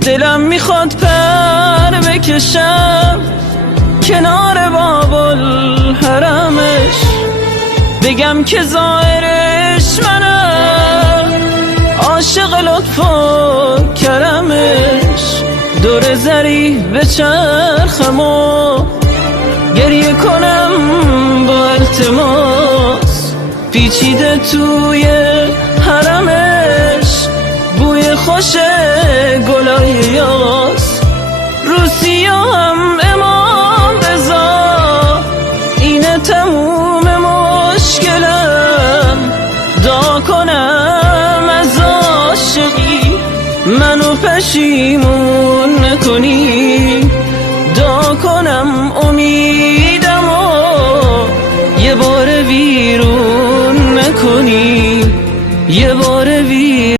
دلم میخواد پر بکشم کنار باب الحرمش، بگم که زائرش منم، عاشق لطف و کرمش. دور زری بچرخم و گریه کنم با التماس، پیچیده توی حرمش بوی خوش گلای یاس. رو سیاهم امام رضا اینه تموم مشکلم، دعا کنم از عاشقی منو پشیمون نکنی، دعا کنم امید